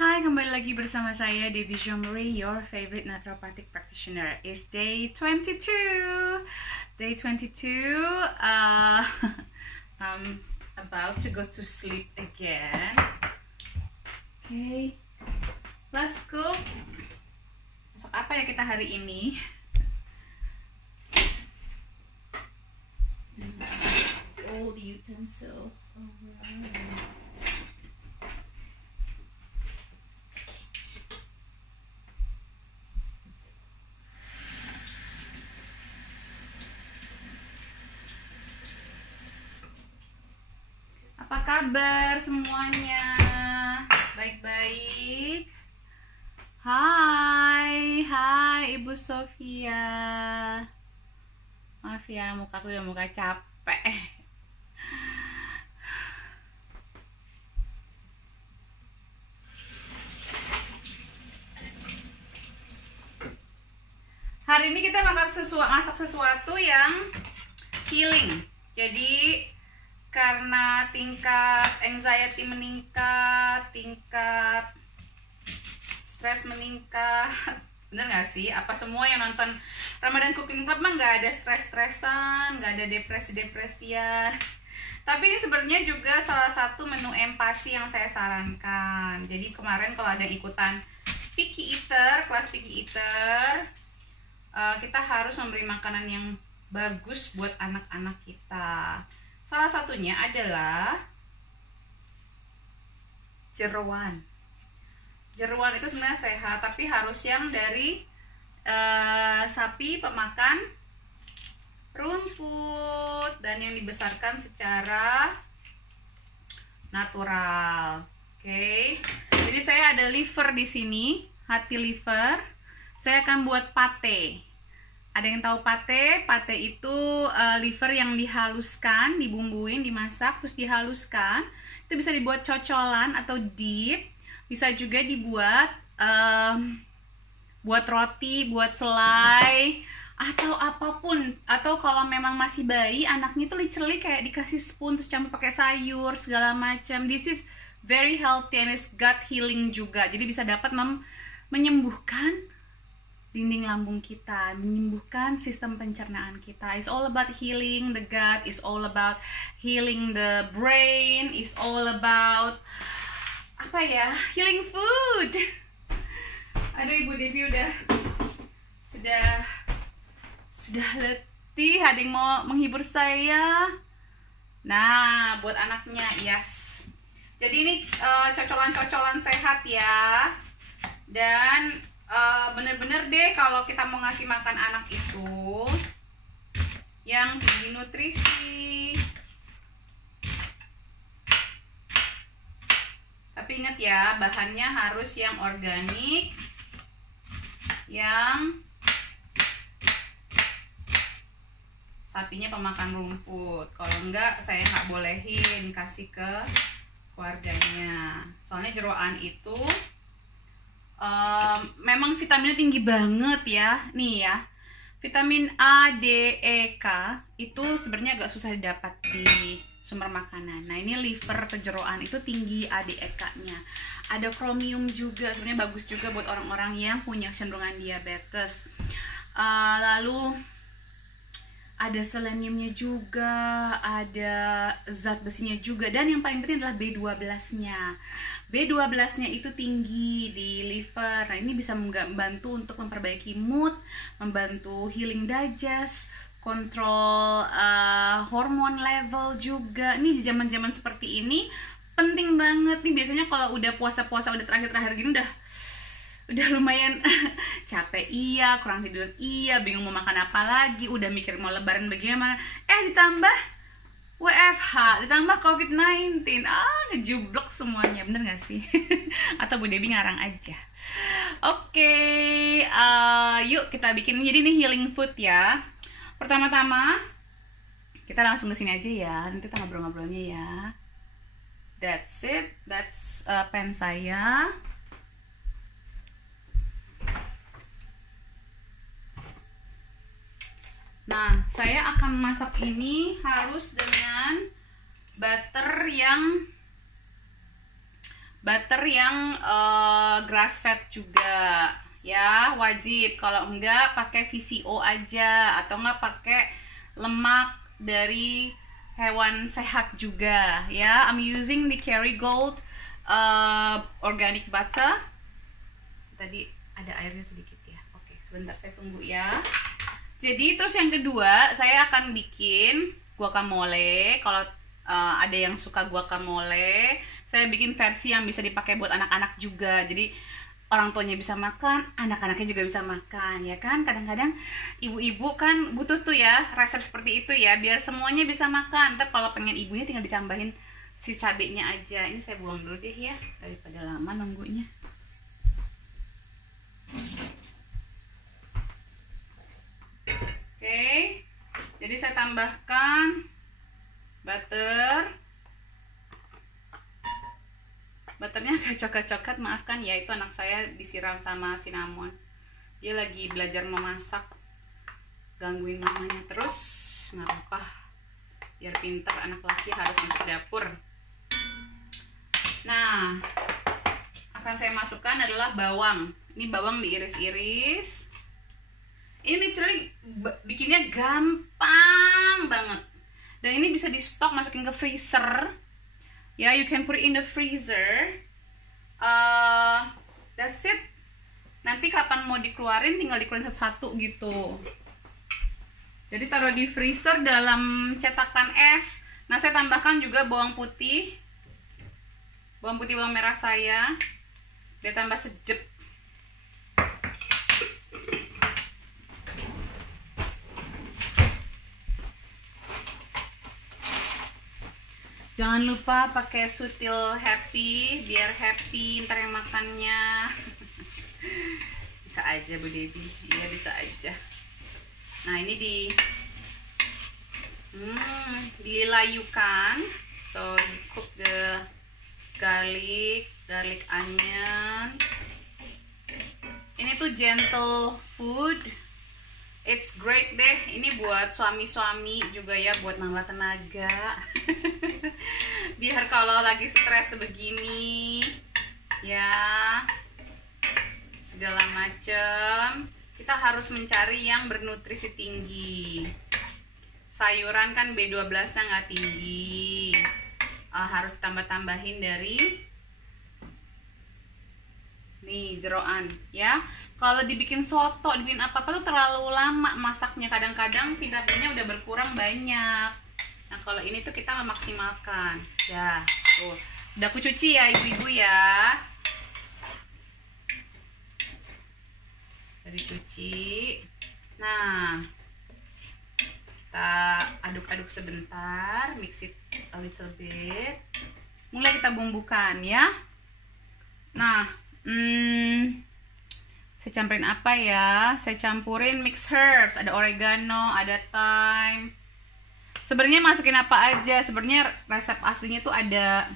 Hai, kembali lagi bersama saya Debbie Jean-Marie, your favorite naturopathic practitioner. It's day 22. Day 22, I'm about to go to sleep again. Okay, let's go. Masak apa ya kita hari ini? All the utensils. Oh, where are they? Apa kabar semuanya? Baik-baik? Hai Ibu Sofia. Maaf ya, mukaku udah muka capek. Hari ini kita masak sesuatu yang healing. Jadi karena tingkat anxiety meningkat, tingkat stres meningkat, bener gak sih? Apa semua yang nonton Ramadan Cooking Club mah gak ada stres-stresan, gak ada depresi-depresian. Tapi ini sebenarnya juga salah satu menu empasi yang saya sarankan. Jadi kemarin kalau ada ikutan picky eater, kelas picky eater, kita harus memberi makanan yang bagus buat anak-anak kita. Salah satunya adalah jeroan. Jeroan itu sebenarnya sehat, tapi harus yang dari sapi pemakan rumput dan yang dibesarkan secara natural. Oke. Jadi saya ada liver di sini, hati liver. Saya akan buat pate. Ada yang tahu pate? Pate itu liver yang dihaluskan, dibumbuin, dimasak, terus dihaluskan. Itu bisa dibuat cocolan atau dip. Bisa juga dibuat buat roti, buat selai, atau apapun. Atau kalau memang masih bayi, anaknya itu literally kayak dikasih spoon terus campur pakai sayur segala macam. This is very healthy and it's gut healing juga. Jadi bisa dapat menyembuhkan dinding lambung kita, menyembuhkan sistem pencernaan kita. It's all about healing the gut, it's all about healing the brain, it's all about healing food. Aduh, Ibu Devi sudah letih. Ada yang mau menghibur saya? Nah, buat anaknya, yes. Jadi ini cocolan-cocolan sehat ya. Dan bener-bener deh kalau kita mau ngasih makan anak itu yang tinggi nutrisi. Tapi ingat ya, bahannya harus yang organik, yang sapinya pemakan rumput. Kalau enggak, saya nggak bolehin kasih ke keluarganya. Soalnya jeroan itu memang vitaminnya tinggi banget ya. Nih ya, vitamin A, D, E, K itu sebenarnya agak susah didapat di sumber makanan. Nah, ini liver kejeroan itu tinggi A, D, E, K-nya. Ada kromium juga, sebenarnya bagus juga buat orang-orang yang punya kecenderungan diabetes. Lalu ada seleniumnya juga, ada zat besinya juga, dan yang paling penting adalah B12-nya. B12-nya itu tinggi di liver. Nah, ini bisa membantu untuk memperbaiki mood, membantu healing digest, kontrol hormon level juga. Ini di zaman-zaman seperti ini penting banget nih. Biasanya kalau udah puasa-puasa udah terakhir-terakhir gini udah lumayan capek iya, kurang tidur iya, bingung mau makan apa lagi, udah mikir mau lebaran bagaimana. Ditambah WFH, ditambah COVID-19, ngejublok semuanya, bener gak sih? Atau Bu Debbie ngarang aja? Oke, yuk kita bikin. Jadi ini healing food ya. Pertama-tama kita langsung ke sini aja ya, nanti kita ngobrol-ngobrolnya ya. That's it, that's pen saya. Nah, saya akan masak ini harus dengan butter yang butter yang grass fed juga ya, wajib. Kalau enggak pakai VCO aja, atau enggak pakai lemak dari hewan sehat juga ya. I'm using the Kerrygold organic butter. Tadi ada airnya sedikit ya. Oke, sebentar saya tunggu ya. Jadi terus yang kedua, saya akan bikin guacamole. Kalau ada yang suka guacamole, saya bikin versi yang bisa dipakai buat anak-anak juga. Jadi orang tuanya bisa makan, anak-anaknya juga bisa makan, ya kan? Kadang-kadang ibu-ibu kan butuh tuh ya resep seperti itu ya, biar semuanya bisa makan. Ntar kalau pengen ibunya tinggal ditambahin si cabenya aja. Ini saya buang dulu deh ya, daripada lama nunggunya. Oke, jadi saya tambahkan butter. Butternya agak coklat-coklat, maafkan ya, itu anak saya disiram sama cinnamon. Dia lagi belajar memasak, gangguin mamanya terus, nggak apa-apa. Biar pintar, anak laki harus masuk dapur. Nah, akan saya masukkan adalah bawang. Ini bawang diiris-iris. Ini literally bikinnya gampang banget. Dan ini bisa di stok, masukin ke freezer. Ya, you can put it in the freezer. That's it. Nanti kapan mau dikeluarin, tinggal dikeluarin satu-satu gitu. Jadi taruh di freezer dalam cetakan es. Nah, saya tambahkan juga bawang putih, bawang merah saya, biar tambah sedap. Jangan lupa pakai sutil happy, biar happy ntar yang makannya. Bisa aja Bu Debbie, iya bisa aja. Nah, ini dilayukan. So you cook the garlic onion. Ini tuh gentle food. It's great deh. Ini buat suami-suami juga ya, buat nambah tenaga. Biar kalau lagi stres sebegini ya, segala macem, kita harus mencari yang bernutrisi tinggi. Sayuran kan B12-nya nggak tinggi, harus tambah-tambahin dari nih jeroan ya. Kalau dibikin soto, dibikin apa-apa tuh terlalu lama masaknya, kadang-kadang vitaminnya udah berkurang banyak. Nah, kalau ini tuh kita memaksimalkan. Ya, tuh. Udah aku cuci ya ibu-ibu ya. Udah dicuci. Nah, kita aduk-aduk sebentar, mix it a little bit. Mulai kita bumbukan ya. Nah, saya campurin apa ya? Saya campurin mix herbs, ada oregano, ada thyme. Sebenarnya masukin apa aja. Sebenarnya resep aslinya tuh ada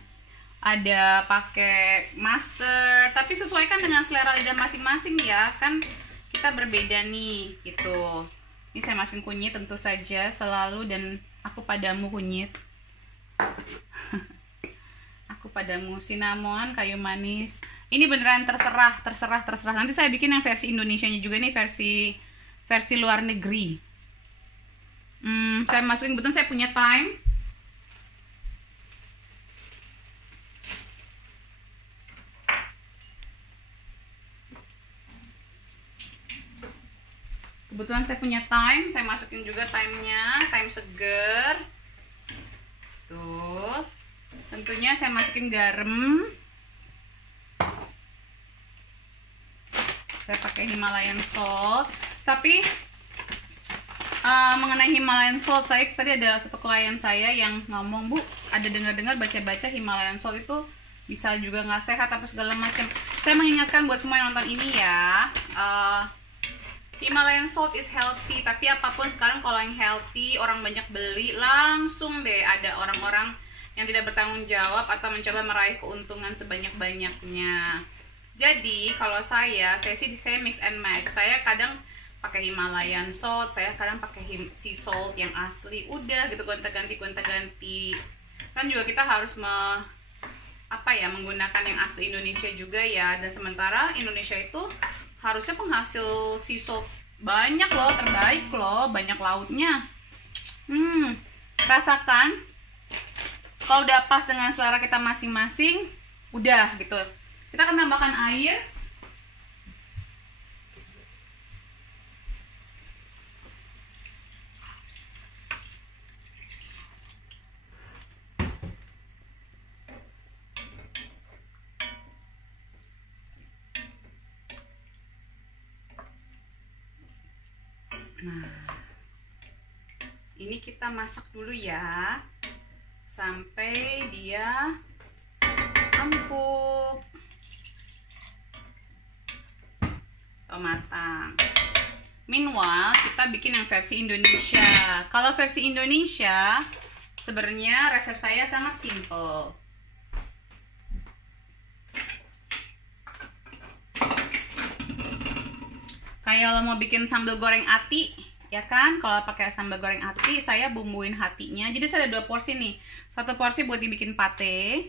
pakai mustard, tapi sesuaikan dengan selera lidah masing-masing ya. Kan kita berbeda nih, gitu. Ini saya masukin kunyit tentu saja selalu, dan aku padamu kunyit. Aku padamu cinnamon, kayu manis. Ini beneran terserah. Nanti saya bikin yang versi Indonesianya juga nih, versi luar negeri. Saya masukin, kebetulan saya punya thyme. Saya masukin juga thyme-nya, thyme seger. Tuh. Tentunya saya masukin garam. Saya pakai Himalayan salt. Tapi mengenai Himalayan salt, saya tadi ada satu klien saya yang ngomong, Bu, ada dengar-dengar baca-baca Himalayan salt itu bisa juga nggak sehat apa segala macam. Saya mengingatkan buat semua yang nonton ini ya, Himalayan salt is healthy, tapi apapun sekarang kalau yang healthy orang banyak beli, langsung deh ada orang-orang yang tidak bertanggung jawab atau mencoba meraih keuntungan sebanyak-banyaknya. Jadi kalau saya mix and match. Saya kadang pakai Himalayan salt, saya kadang pakai sea salt yang asli. Udah gitu, gonta-ganti. Kan juga kita harus apa ya, menggunakan yang asli Indonesia juga ya. Dan sementara Indonesia itu harusnya penghasil sea salt banyak loh, terbaik loh, banyak lautnya. Rasakan kalau udah pas dengan selera kita masing-masing, udah gitu. Kita akan tambahkan air. Nah, ini kita masak dulu ya, sampai dia empuk atau matang. Meanwhile, kita bikin yang versi Indonesia. Kalau versi Indonesia, sebenarnya resep saya sangat simple. Kayak kalau mau bikin sambal goreng ati, ya kan? Kalau pakai sambal goreng ati, saya bumbuin hatinya. Jadi saya ada 2 porsi nih. 1 porsi buat dibikin pate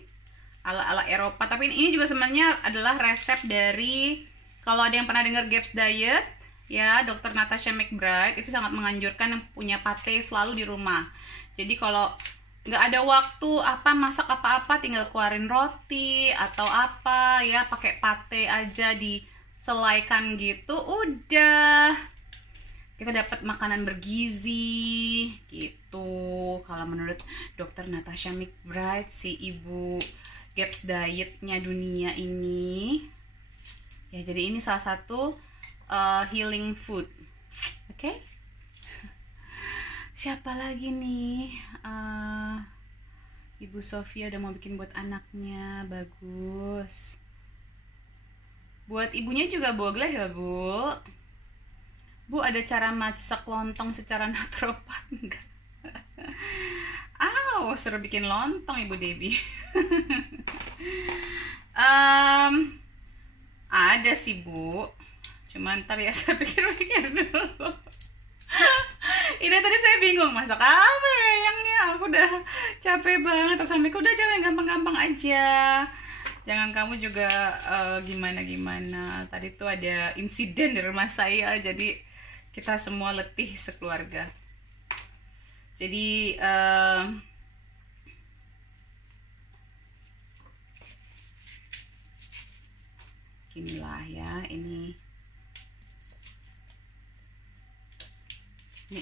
ala-ala Eropa. Tapi ini juga sebenarnya adalah resep dari, kalau ada yang pernah dengar Gaps Diet, ya, Dr. Natasha McBride itu sangat menganjurkan yang punya pate selalu di rumah. Jadi kalau nggak ada waktu masak apa-apa, tinggal keluarin roti atau apa ya, pakai pate aja diselaikan gitu, udah kita dapat makanan bergizi gitu. Kalau menurut Dr. Natasha McBride, si ibu Gaps Dietnya dunia ini ya, jadi ini salah satu healing food. Oke? Siapa lagi nih? Ibu Sofia udah mau bikin buat anaknya, bagus. Buat ibunya juga boleh ya, Bu. Bu, ada cara masak lontong secara naturopat enggak? Suruh bikin lontong Ibu Debbie. Ada sih, Bu. Cuman ntar ya, saya pikir dulu. Ini tadi saya bingung masak apa ya yangnya. Aku udah capek banget. Suamiku udah jawab yang gampang-gampang aja. Jangan kamu juga gimana-gimana. Tadi tuh ada insiden di rumah saya, jadi kita semua letih sekeluarga. Jadi inilah ya, ini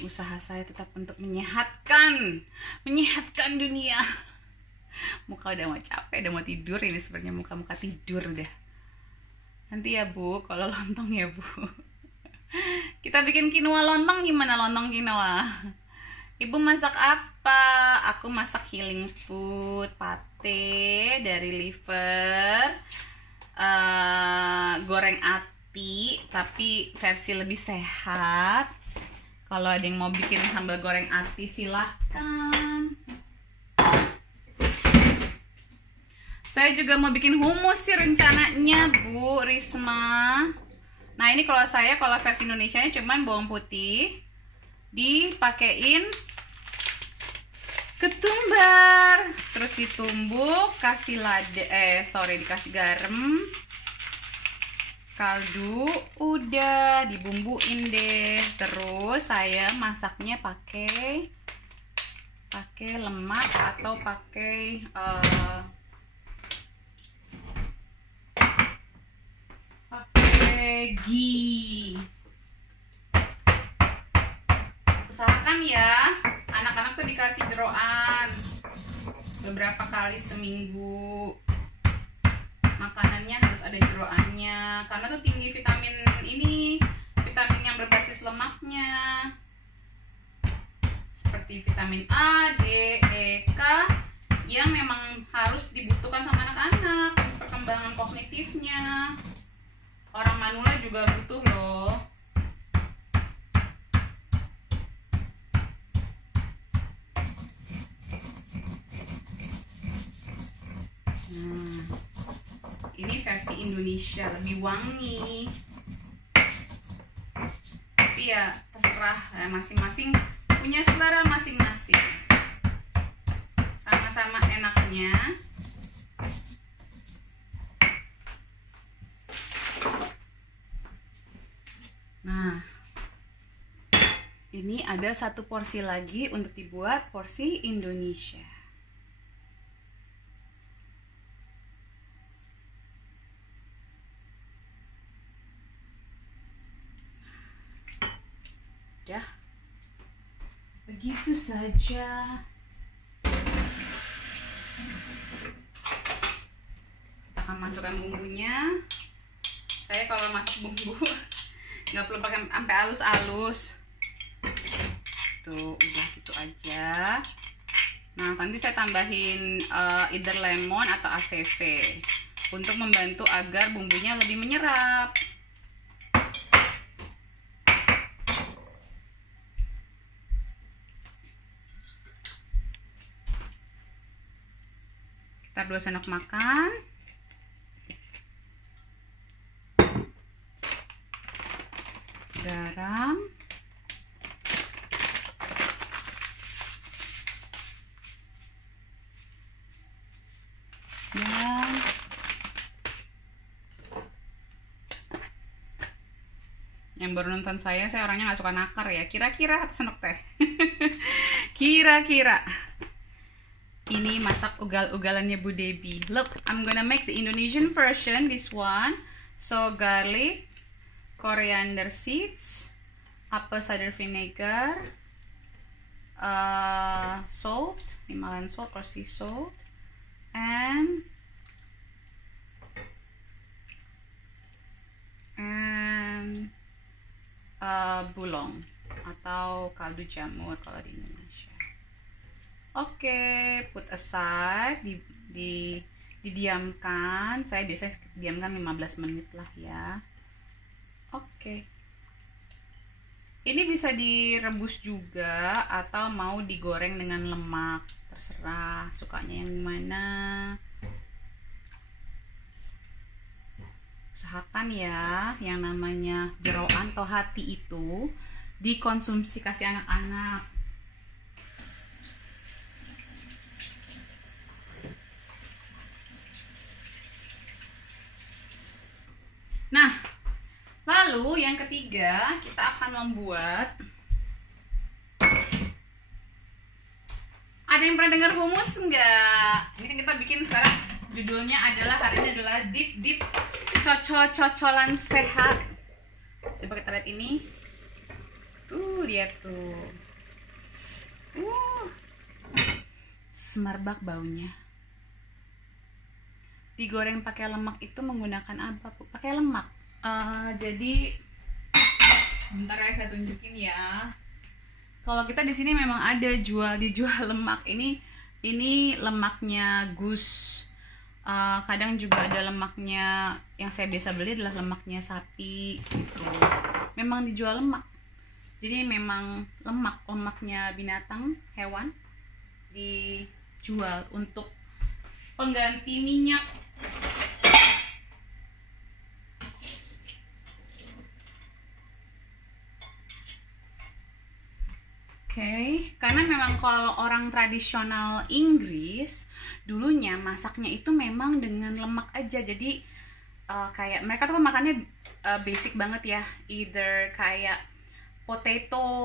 usaha saya tetap untuk menyehatkan dunia. Muka udah mau capek, udah mau tidur. Ini sebenarnya muka tidur udah. Nanti ya, Bu, kalau lontong ya, Bu. Kita bikin quinoa lontong, gimana lontong quinoa? Ibu masak apa? Aku masak healing food, pate dari liver, goreng ati, tapi versi lebih sehat. Kalau ada yang mau bikin sambal goreng ati, silahkan. Saya juga mau bikin hummus sih rencananya, Bu Risma. Nah, ini kalau versi Indonesianya cuman bawang putih dipakein ketumbar, terus ditumbuk, kasih dikasih garam, kaldu, udah dibumbuin deh. Terus saya masaknya pakai lemak atau pakai ghee. Usahakan ya anak-anak tuh dikasih jeroan beberapa kali seminggu. Makanannya harus ada jeroannya karena tuh tinggi vitamin yang berbasis lemaknya, seperti vitamin A, D, E, K yang memang harus dibutuhkan sama anak-anak untuk perkembangan kognitifnya. Orang manula juga butuh loh. Ini versi Indonesia, lebih wangi. Tapi ya terserah ya, masing-masing punya selera masing-masing. Sama-sama enaknya. Ini ada 1 porsi lagi untuk dibuat porsi Indonesia. Udah. Begitu saja. Kita akan masukkan bumbunya. Saya kalau masak bumbu nggak perlu pakai sampai halus-halus. Tuh, udah gitu aja. Nah, nanti saya tambahin either lemon atau ACV untuk membantu agar bumbunya lebih menyerap. Kita 2 sendok makan. Garam. Dan yang baru nonton saya orangnya nggak suka nakar ya. Kira-kira 1 sendok teh. Kira-kira. Ini masak ugal-ugalannya Bu Debbie. Look, I'm gonna make the Indonesian version, this one. So garlic, coriander seeds, apple cider vinegar, salt, Himalayan salt or sea salt, and bulong atau kaldu jamur kalau di Indonesia. Oke, put aside, didiamkan. Saya biasanya diamkan 15 menit lah ya. Oke. Ini bisa direbus juga atau mau digoreng dengan lemak, terserah sukanya yang mana. Usahakan ya, yang namanya jeroan atau hati itu dikonsumsi kasih anak-anak. Nah, lalu yang ketiga kita akan membuat, ada yang pernah dengar hummus enggak? Ini kan kita bikin sekarang, judulnya adalah hari ini adalah dip cocolan sehat. Coba kita lihat ini. Tuh, lihat tuh. Semerbak baunya. Digoreng pakai lemak itu menggunakan apa? Pakai lemak. Jadi sebentar ya saya tunjukin ya. Kalau kita di sini memang ada dijual lemak. Ini lemaknya goose. Kadang juga ada lemaknya, yang saya biasa beli adalah lemaknya sapi gitu. Memang dijual lemak. Jadi memang lemaknya binatang, hewan dijual untuk pengganti minyak. Oke, karena memang kalau orang tradisional Inggris dulunya masaknya itu memang dengan lemak aja. Jadi kayak mereka tuh makannya basic banget ya, either kayak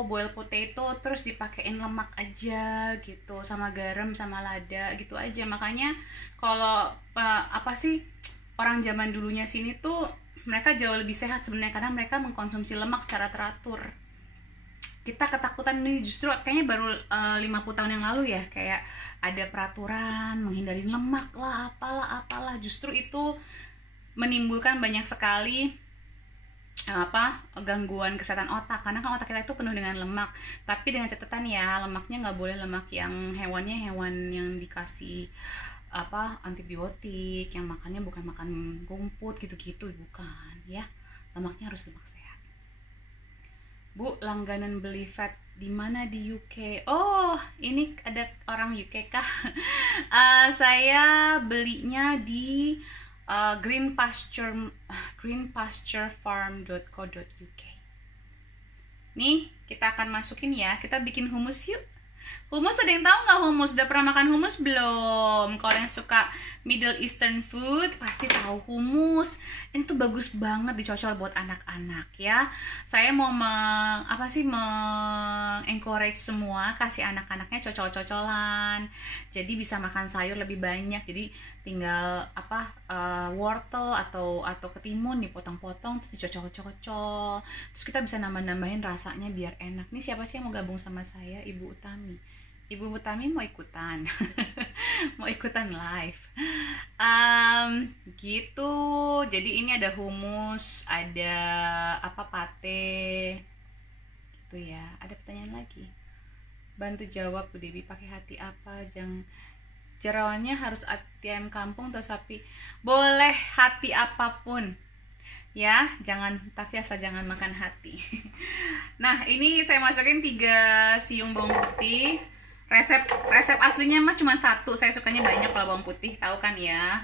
boiled potato terus dipakein lemak aja gitu, sama garam sama lada gitu aja. Makanya kalau orang zaman dulunya sini tuh mereka jauh lebih sehat sebenarnya karena mereka mengkonsumsi lemak secara teratur. Kita ketakutan nih justru kayaknya baru 50 tahun yang lalu ya, kayak ada peraturan menghindari lemak lah, apalah. Justru itu menimbulkan banyak sekali gangguan kesehatan otak, karena kan otak kita itu penuh dengan lemak. Tapi dengan catatan ya, lemaknya nggak boleh lemak yang hewan yang dikasih antibiotik, yang makannya bukan makan rumput gitu-gitu, bukan ya. Lemaknya harus lemak sehat. Bu, langganan beli fat di mana di UK? Oh, ini ada orang UK kah? Saya belinya di greenpasturefarm.co.uk. Nih, kita akan masukin ya. Kita bikin hummus yuk. Humus ada yang tahu nggak humus? Udah pernah makan humus belum? Kalau yang suka Middle Eastern food pasti tahu humus. Ini tuh bagus banget dicocol buat anak-anak ya. Saya mau encourage semua kasih anak-anaknya cocol-cocolan. Jadi bisa makan sayur lebih banyak. Jadi tinggal wortel atau ketimun dipotong-potong terus dicocol-cocol. Terus kita bisa nambah-nambahin rasanya biar enak. Nih siapa sih yang mau gabung sama saya? Ibu Utami. Ibu Utami mau ikutan. Mau ikutan live. Gitu. Jadi ini ada humus, ada pate. Gitu ya. Ada pertanyaan lagi. Bantu jawab Bu Dewi, pakai hati apa? Jeroannya harus hati ayam kampung atau sapi? Boleh hati apapun. Ya, tapi asal jangan makan hati. Nah, ini saya masukin 3 siung bawang putih. Resep aslinya mah cuma 1. Saya sukanya banyak kalau bawang putih, tahu kan ya,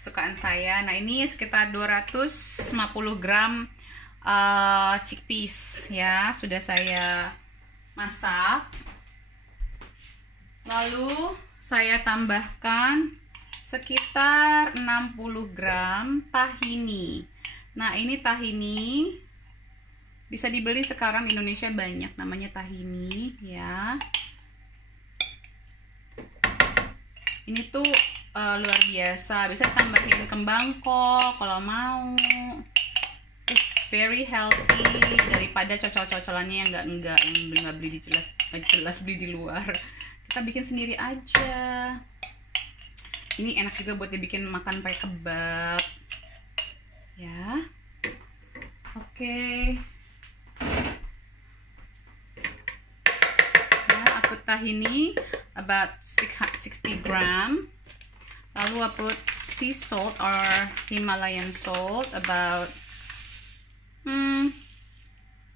kesukaan saya. Nah, ini sekitar 250 gram chickpeas ya, sudah saya masak. Lalu saya tambahkan sekitar 60 gram tahini. Nah, ini tahini bisa dibeli sekarang di Indonesia, banyak namanya tahini ya. Ini tuh luar biasa, bisa tambahin kembang kol kalau mau. It's very healthy daripada cocol-cocolannya yang enggak beli jelas beli di luar. Kita bikin sendiri aja. Ini enak juga buat dibikin makan pakai kebab. Ya. Oke. Nah, aku tahini about 60 gram. Lalu I put sea salt or Himalayan salt about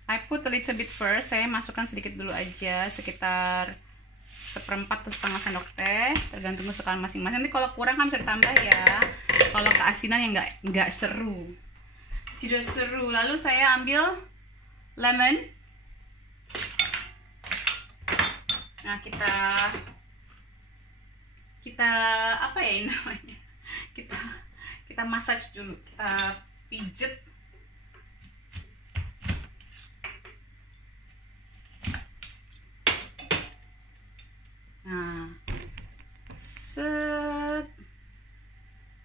I put a little bit first. Saya masukkan sedikit dulu aja, sekitar 1/4 atau setengah sendok teh, tergantung kesukaan masing-masing. Nanti kalau kurang kan bisa ditambah ya. Kalau keasinan yang nggak seru, tidak seru. Lalu saya ambil lemon. Nah, kita apa ya ini namanya? Kita massage dulu, kita pijet. Nah,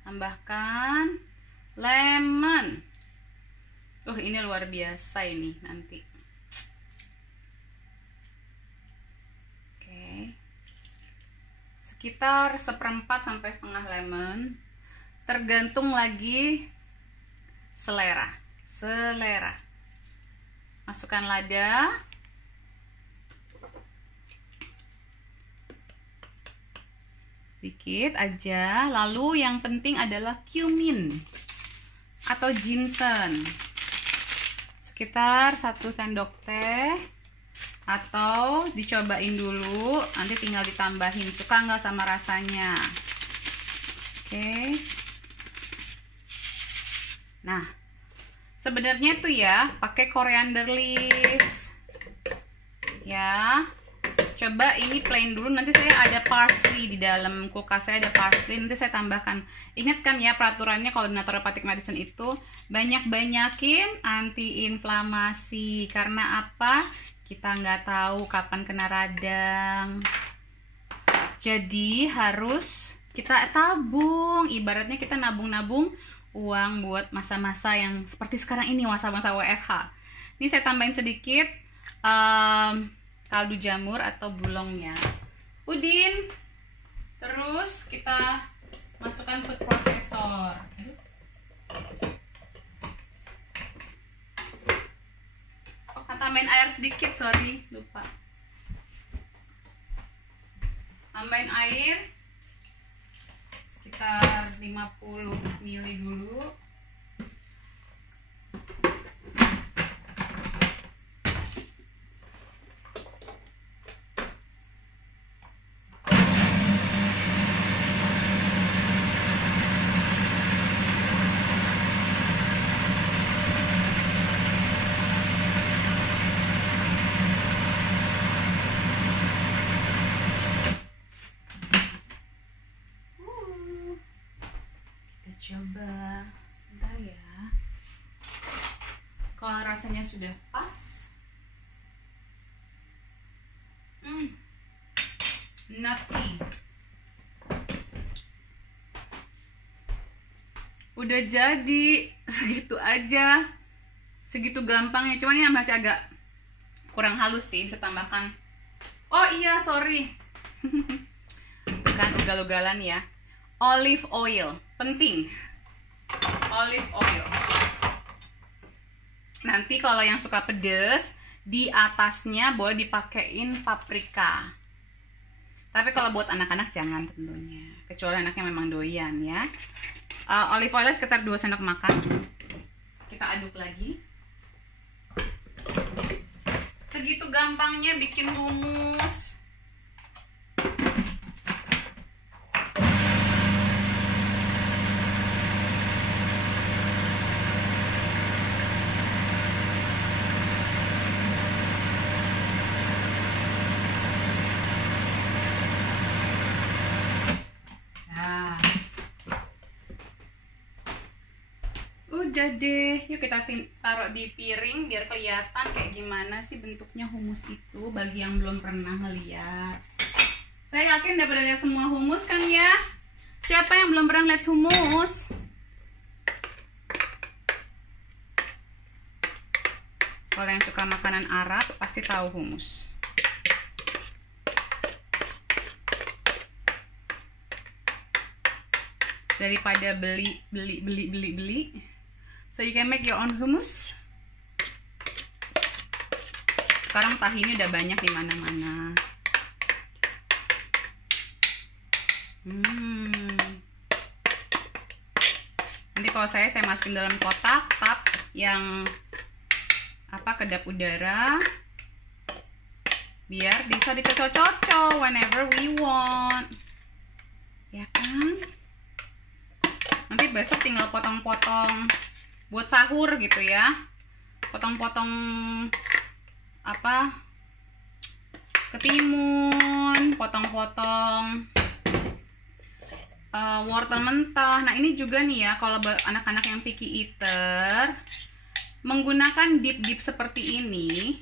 tambahkan lemon. Ini luar biasa ini nanti. Oke. Sekitar 1/4 sampai setengah lemon. Tergantung lagi selera. Masukkan lada. Sedikit aja. Lalu yang penting adalah cumin atau jinten, sekitar 1 sendok teh, atau dicobain dulu, nanti tinggal ditambahin suka nggak sama rasanya. Oke. Nah, sebenarnya tuh ya pakai coriander leaves ya. Coba ini plain dulu, nanti saya ada parsley di dalam kulkas, saya ada parsley, nanti saya tambahkan. Ingat kan ya peraturannya kalau di naturopathic medicine itu banyak-banyakin antiinflamasi. Karena apa? Kita nggak tahu kapan kena radang. Jadi harus kita tabung, ibaratnya kita nabung-nabung uang buat masa-masa yang seperti sekarang ini, masa-masa WFH. Ini saya tambahin sedikit kaldu jamur atau bulongnya, Udin. Terus kita masukkan food processor. Tambahin air sedikit, sorry, lupa. Tambahin air sekitar 50 ml dulu. rasanya sudah pas. Nutty. Udah jadi, segitu aja, segitu gampangnya. Cuman ini masih agak kurang halus sih, bisa tambahkan. Oh iya, sorry. Bukan ugal-ugalan ya. Olive oil, penting. Olive oil. Nanti kalau yang suka pedes, di atasnya boleh dipakein paprika. Tapi kalau buat anak-anak jangan tentunya, kecuali anaknya memang doyan ya. Olive oil sekitar 2 sendok makan. Kita aduk lagi. Segitu gampangnya bikin hummus. Udah deh, yuk kita taruh di piring biar kelihatan kayak gimana sih bentuknya hummus itu bagi yang belum pernah melihat. Saya yakin udah pada lihat semua hummus kan ya? Siapa yang belum pernah lihat hummus? Kalau yang suka makanan Arab pasti tahu hummus. Daripada beli, so you can make your own hummus. Sekarang tahini udah banyak di mana-mana. Nanti kalau saya masukin dalam kotak tap yang kedap udara, biar bisa dicocok-cocok whenever we want, ya kan? Nanti besok tinggal potong-potong buat sahur gitu ya, potong-potong ketimun, potong-potong wortel mentah. Nah ini juga nih ya, kalau anak-anak yang picky eater menggunakan dip seperti ini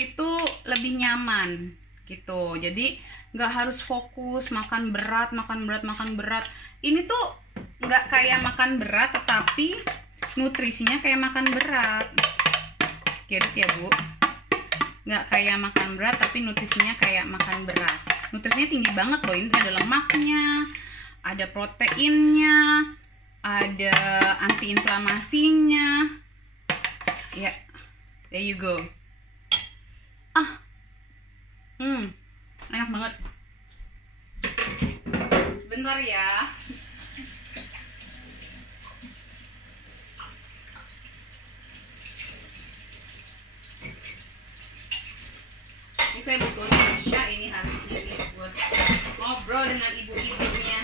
itu lebih nyaman gitu. Jadi nggak harus fokus makan berat. Ini tuh nggak kayak makan berat, tetapi nutrisinya kayak makan berat. Gitu ya Bu, nggak kayak makan berat tapi nutrisinya kayak makan berat. Nutrisinya tinggi banget loh. Ini ada lemaknya, ada proteinnya, ada antiinflamasinya. Ya, there you go. Enak banget. Sebentar ya. Ini saya butuh Tasya, ini harusnya nih buat ngobrol dengan ibu-ibunya.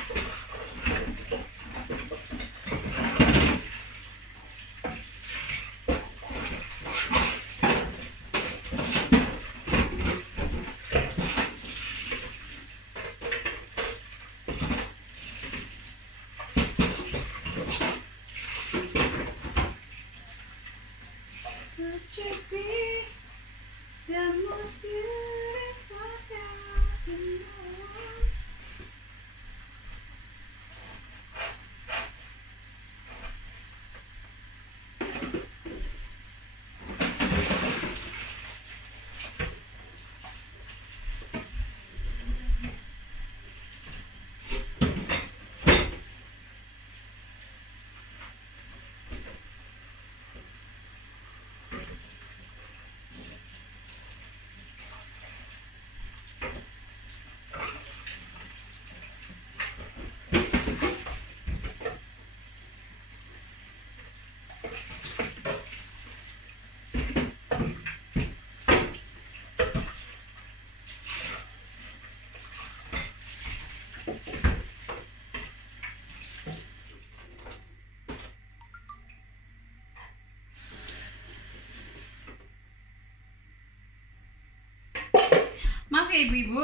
Maaf ya ibu-ibu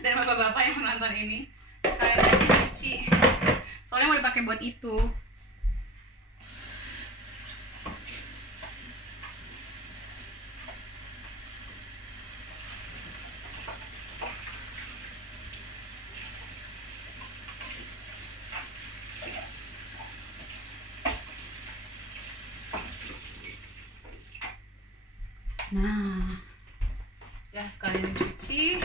dan bapak-bapak yang menonton ini, sekali lagi cuci, soalnya mau dipakai buat itu. Nah, ya sekalian cuci.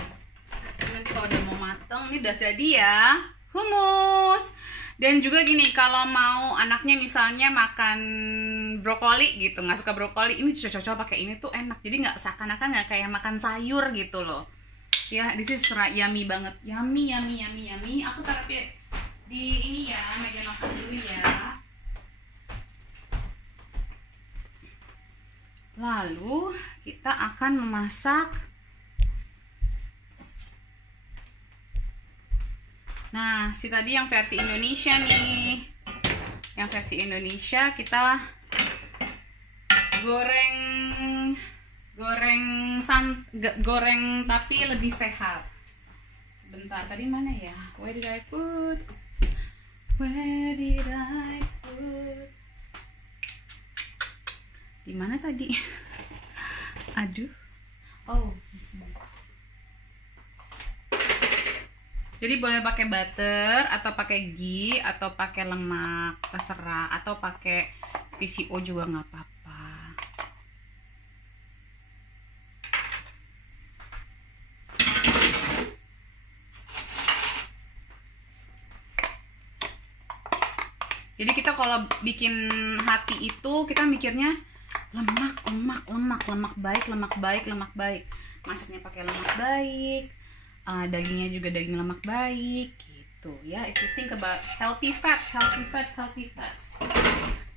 Nanti kalau udah mau mateng, ini udah jadi ya hummus. Dan juga gini, kalau mau anaknya misalnya makan brokoli gitu, nggak suka brokoli, ini cocok-cocok pakai ini tuh enak. Jadi nggak seakan-akan nggak kayak makan sayur gitu loh. Ya, this is yummy banget, yummy. Aku taruh di ini ya, meja makan dulu ya. Lalu kita akan memasak. Nah, si tadi yang versi Indonesia nih. Yang versi Indonesia kita goreng tapi lebih sehat. Sebentar, tadi mana ya? Where did I put? Di mana tadi? Aduh. Oh, di sini. Jadi boleh pakai butter atau pakai ghee atau pakai lemak, terserah, atau pakai PCO juga nggak apa-apa. Jadi kita kalau bikin hati itu kita mikirnya lemak baik. Masaknya pakai lemak baik. Dagingnya juga daging lemak baik gitu ya. If you think about healthy fats.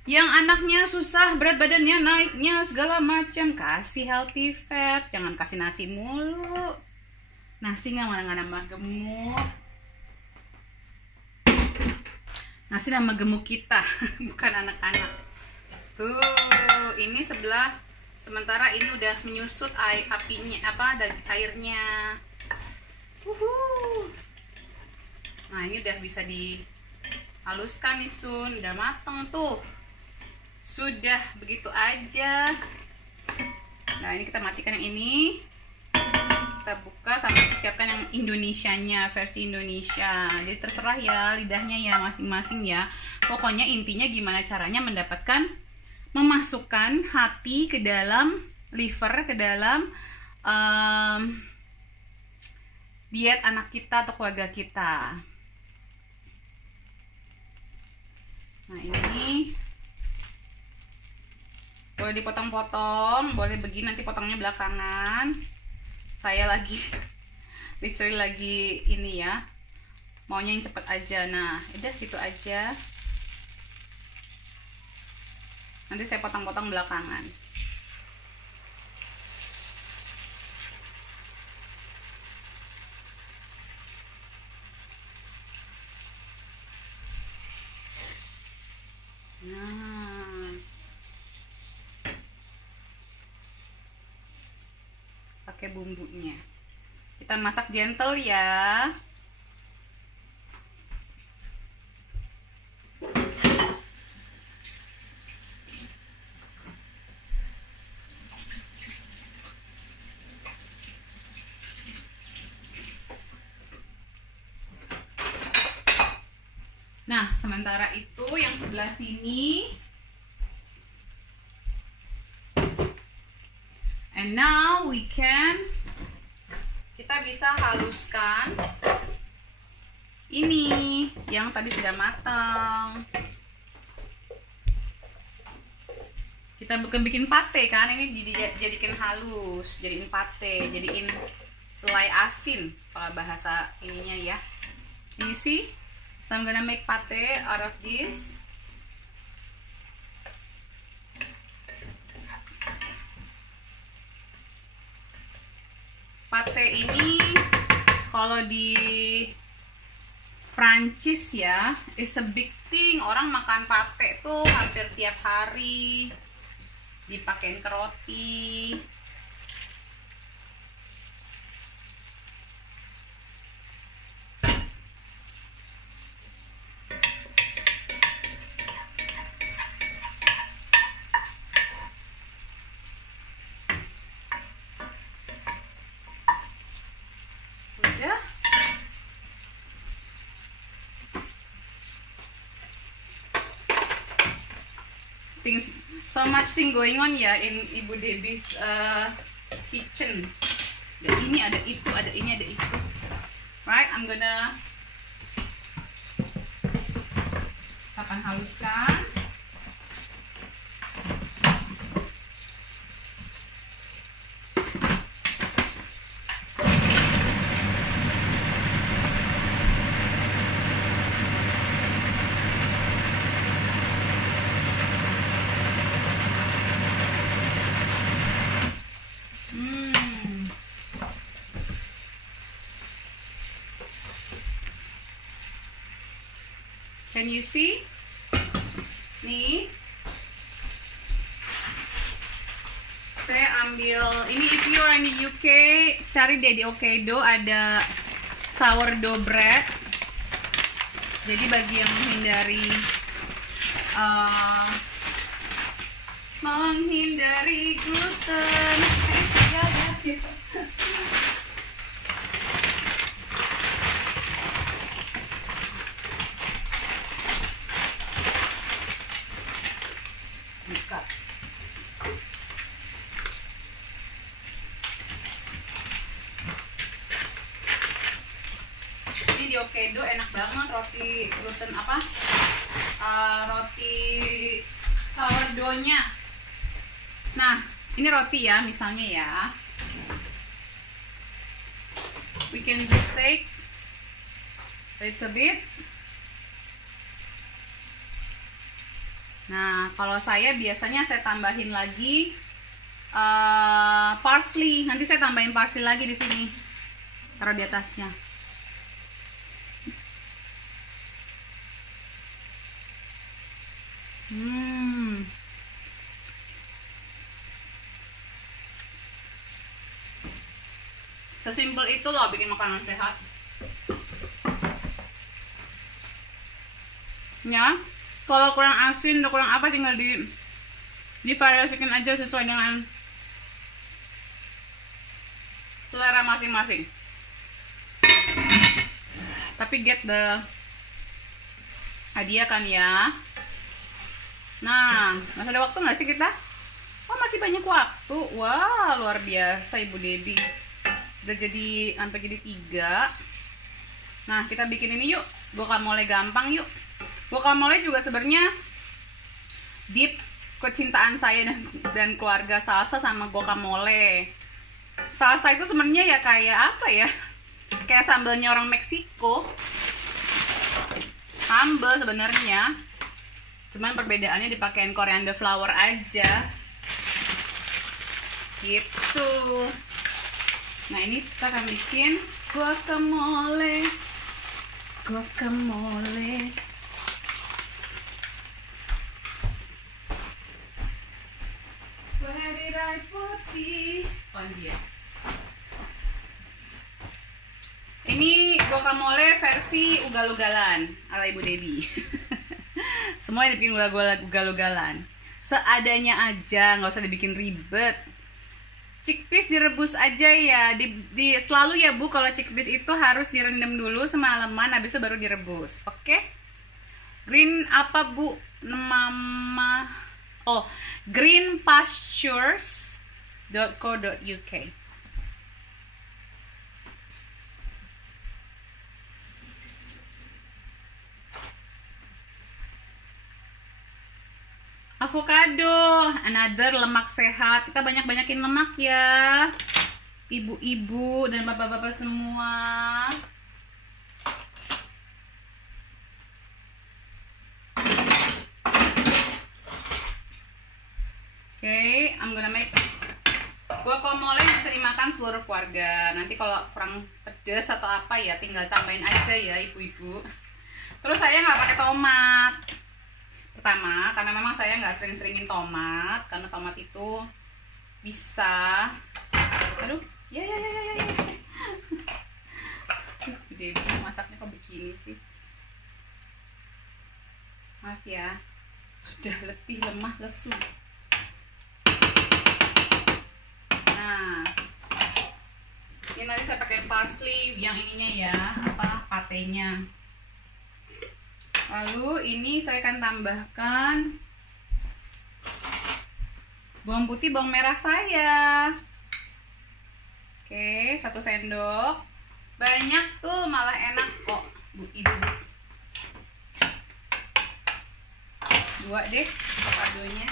Yang anaknya susah berat badannya naiknya segala macam, kasih healthy fat, jangan kasih nasi mulu. Nasi nggak nambah gemuk. Nasi nambah gemuk kita, bukan anak-anak. Tuh, ini sebelah sementara ini udah menyusut apinya airnya. Nah, ini udah bisa dihaluskan nih Sun, udah mateng tuh. Sudah begitu aja. Nah, ini kita matikan yang ini. Kita buka sampai siapkan yang Indonesianya, versi Indonesia. Jadi terserah ya lidahnya ya masing-masing ya. Pokoknya intinya gimana caranya memasukkan hati ke dalam liver, ke dalam diet anak kita atau keluarga kita. Nah, ini boleh dipotong-potong, boleh begini, nanti potongnya belakangan. Saya literally lagi ini ya, maunya yang cepet aja. Nah, udah gitu aja. Nanti saya potong-potong belakangan. Nah, pakai bumbunya. Kita masak gentle ya. Nah, sementara itu yang sebelah sini. And now kita bisa haluskan ini yang tadi sudah matang. Kita bukan bikin pate kan, ini jadikan halus, jadiin pate, jadiin selai asin kalau bahasa ininya ya. Ini sih. So I'm gonna make pate out of this. Pate ini kalau di Prancis ya, is a big thing. Orang makan pate tuh hampir tiap hari. Dipakein ke roti. things, so much thing going on ya in Ibu Debbie's kitchen. Ada ini, ada itu, ada ini, ada itu. Right, I'm gonna akan haluskan. Can you see? Nih, saya ambil ini. If you are in the UK, cari deh di Okado, ada sourdough bread. Jadi bagi yang menghindari gluten. Ini di Okado enak banget roti gluten roti sourdoughnya. Nah, ini roti ya, misalnya ya. We can just take a little bit. Nah, kalau saya biasanya saya tambahin lagi parsley. Nanti saya tambahin parsley lagi di sini. Taruh di atasnya. Sesimpel itu loh bikin makanan sehat. Ya, kalau kurang asin atau kurang apa tinggal divariasikan aja sesuai dengan selera masing-masing. Tapi get the hadiah kan ya. Nah, masih ada waktu nggak sih kita? Oh, masih banyak waktu. Wah, luar biasa Ibu Debbie. Udah sampai jadi 3. Nah, kita bikin ini yuk. Guacamole gampang yuk. Guacamole juga sebenarnya deep kecintaan saya dan keluarga. Salsa sama guacamole. Salsa itu sebenarnya ya kayak apa ya? Kayak sambalnya orang Meksiko. Sambal sebenarnya. Cuman perbedaannya dipakein coriander flower aja. Gitu. Nah, ini kita akan bikin guacamole. Where did I put it? On dia. Ini guacamole versi ugal-ugalan ala Ibu Debbie. Semua dibikin ugal-ugalan. Seadanya aja, nggak usah dibikin ribet. Chickpeas direbus aja ya. Selalu ya Bu, kalau chickpeas itu harus direndam dulu semalaman, habis itu baru direbus. Oke? Green apa Bu? Mama. Oh, greenpastures.co.uk. Avocado, another lemak sehat. Kita banyak-banyakin lemak ya, ibu-ibu dan bapak-bapak semua. Okay, I'm gonna make guacamole yang bisa dimakan seluruh keluarga. Nanti kalau kurang pedas atau apa ya tinggal tambahin aja ya ibu-ibu. Terus saya nggak pakai tomat. Pertama, karena memang saya nggak sering-seringin tomat, karena tomat itu bisa, aduh, ya. Debbie masaknya kok begini sih, maaf ya, sudah letih, lemah, lesu. Nah, ini nanti saya pakai parsley yang ininya ya, patenya. Lalu ini saya akan tambahkan Bawang putih, bawang merah saya. Oke, 1 sendok. Banyak tuh, malah enak kok, Bu Ibu. 2 deh avokadonya.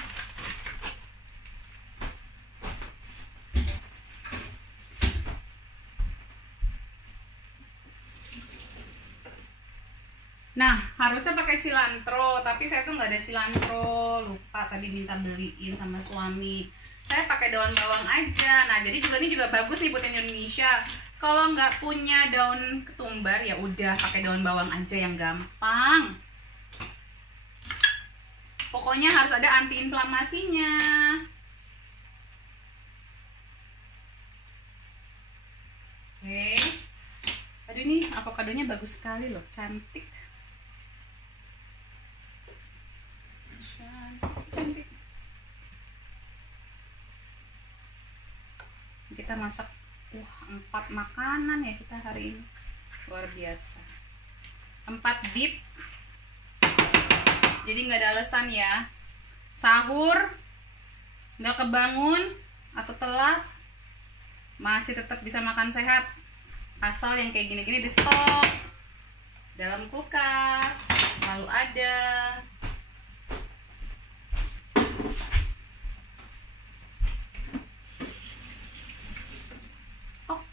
Nah, harusnya pakai cilantro, tapi saya tuh nggak ada cilantro, lupa tadi minta beliin sama suami. Saya pakai daun bawang aja. Nah, jadi juga ini juga bagus nih buat Indonesia. Kalau nggak punya daun ketumbar ya udah pakai daun bawang aja yang gampang. Pokoknya harus ada antiinflamasinya. Oke. Aduh, ini avokadonya bagus sekali loh, cantik. Cantik. Kita masak 4 makanan ya kita hari ini, luar biasa. 4 dip, jadi nggak ada alasan ya sahur nggak kebangun atau telat masih tetap bisa makan sehat, asal yang kayak gini-gini di stok dalam kulkas selalu ada.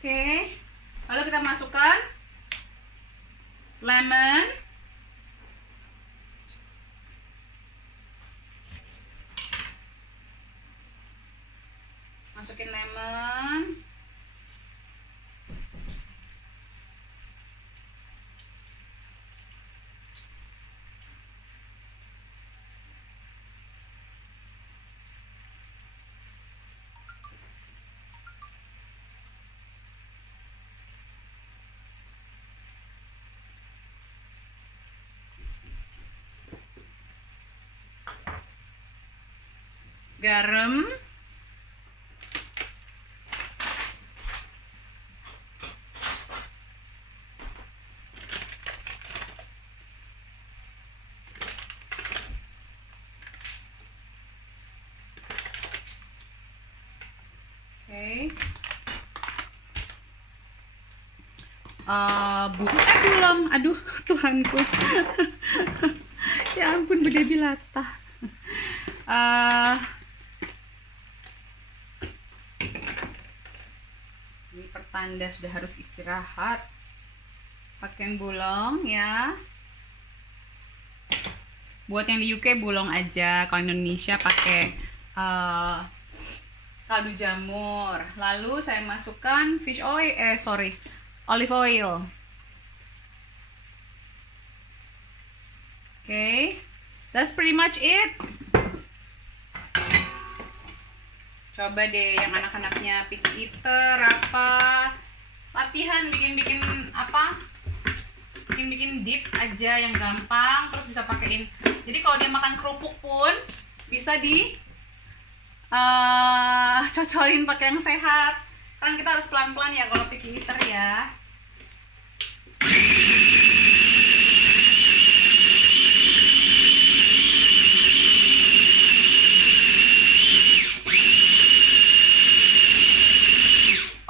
Oke, lalu kita masukkan lemon, masukin lemon, garam, belum, aduh Tuhanku. Ya ampun, Bu Debi latah. Ini pertanda sudah harus istirahat. Pakai bulong ya. Buat yang di UK bulong aja, kalau Indonesia pakai kaldu jamur. Lalu saya masukkan olive oil. Okay, that's pretty much it. Coba deh yang anak-anaknya picky eater apa, latihan bikin dip aja yang gampang, terus bisa pakein. Jadi kalau dia makan kerupuk pun bisa di cocolin pakai yang sehat. Kan kita harus pelan-pelan ya kalau picky eater ya.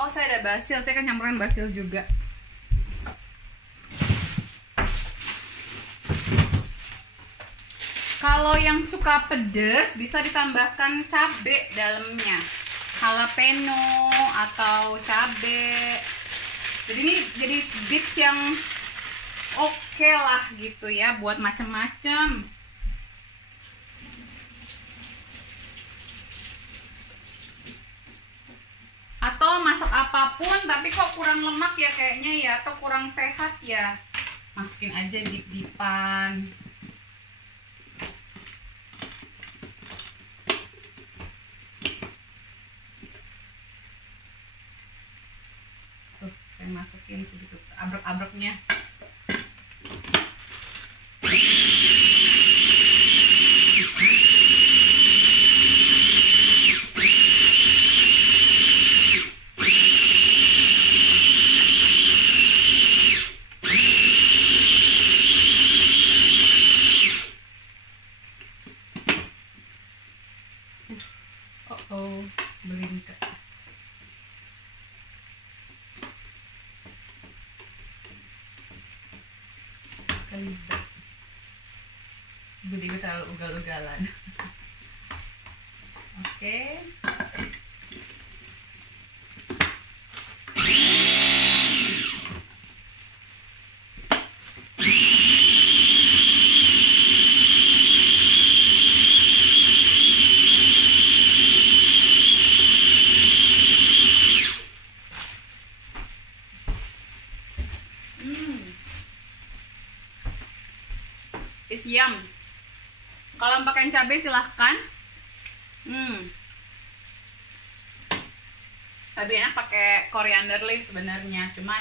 Oh, saya ada basil, saya kan campuran basil juga. Kalau yang suka pedes bisa ditambahkan cabai dalamnya, jalapeno atau cabai. Jadi ini jadi dips yang oke lah gitu ya buat macem-macem. Atau masak apapun tapi kok kurang lemak ya kayaknya ya, atau kurang sehat ya, masukin aja dip-dipan. Tuh, saya masukin sedikit abrek-abreknya. Kok Oh, belinka. Kelibet. Budi gue terlalu ugal-ugalan. Oke. Is yum. Kalau pakai cabai silahkan. Tapi enak pakai coriander leaf sebenarnya. Cuman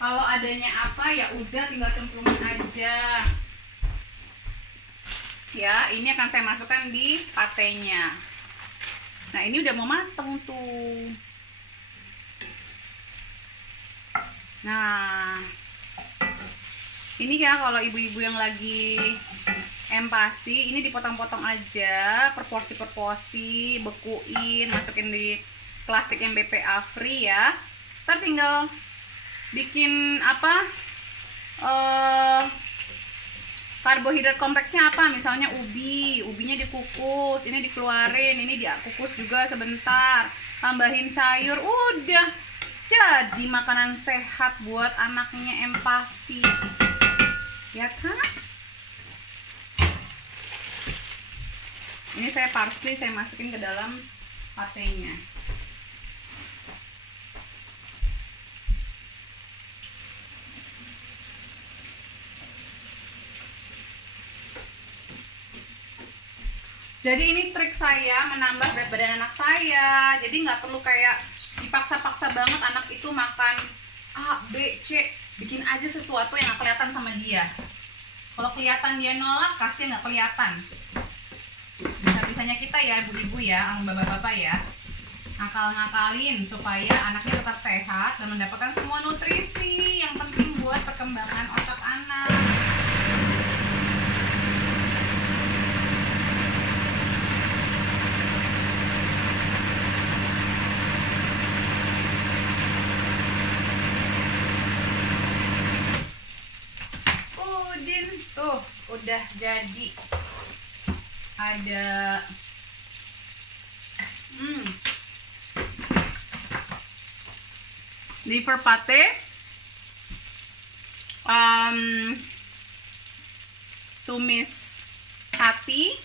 kalau adanya apa ya udah tinggal cemplungin aja. Ya, ini akan saya masukkan di patenya. Nah, ini udah mau mateng tuh. Nah, ini ya kalau ibu-ibu yang lagi empasi, ini dipotong-potong aja per porsi, bekuin, masukin di plastik yang BPA free ya. Ntar tinggal bikin apa, karbohidrat kompleksnya apa, misalnya ubinya dikukus, ini dikeluarin, ini dikukus juga sebentar, tambahin sayur, udah jadi makanan sehat buat anaknya empasi. Ya kan? Ini saya parsley saya masukin ke dalam patenya. Jadi ini trik saya menambah berat badan anak saya. Jadi nggak perlu kayak dipaksa-paksa banget anak itu makan A, B, C. Bikin aja sesuatu yang nggak kelihatan sama dia. Kalau kelihatan dia nolak, kasih nggak kelihatan. Bisa-bisanya kita ya, ibu-ibu ya, bapak-bapak ya, ngakal-ngakalin supaya anaknya tetap sehat dan mendapatkan semua nutrisi yang penting buat perkembangan otak anak. Tuh, udah jadi. Ada liver pate, tumis hati.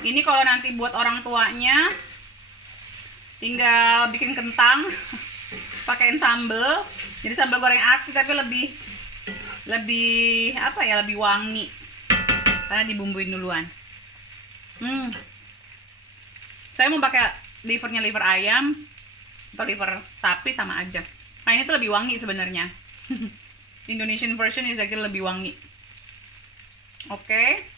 Ini kalau nanti buat orang tuanya tinggal bikin kentang, pakein sambel. Jadi sambal goreng ati tapi lebih apa ya, lebih wangi karena dibumbuin duluan. Saya mau pakai liver ayam atau liver sapi sama aja. Nah, ini tuh lebih wangi sebenarnya. Indonesian version is agak lebih wangi. Oke.